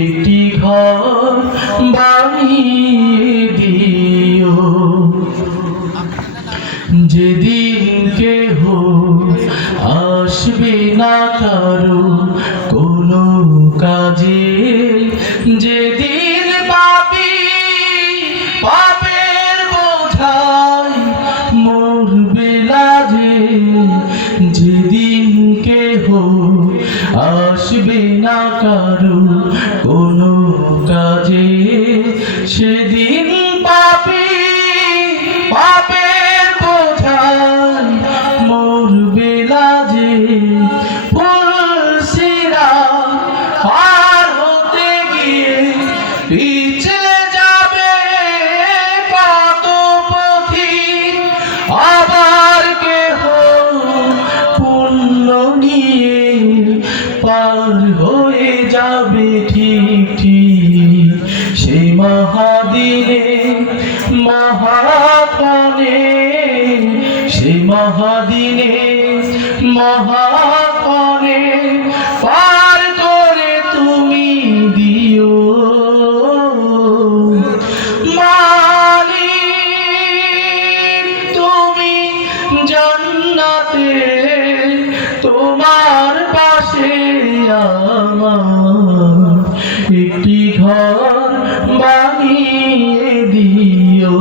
একটি ঘর বানিয়ে দিও। যেদিন কেহ আসবে না কারও কোনো কাজে, যেদিন পাপি পাপের বোঝাই মরবে লাজে যেদিন কেহ আসবে না কারু কোনো কাজে সেদিন পাপি পাপের বোঝাই মোর বেলা ফুলসিরা পার হয়ে যাবে ঠিক ঠিক। সেই মহাদিনে মহাক্ষণে সেই মহাদিনে মহাক্ষণে পার আমার একটি ঘর বানিয়ে দিও।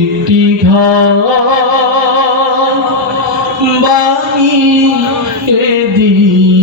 একটি ঘর বানিয়ে দিও।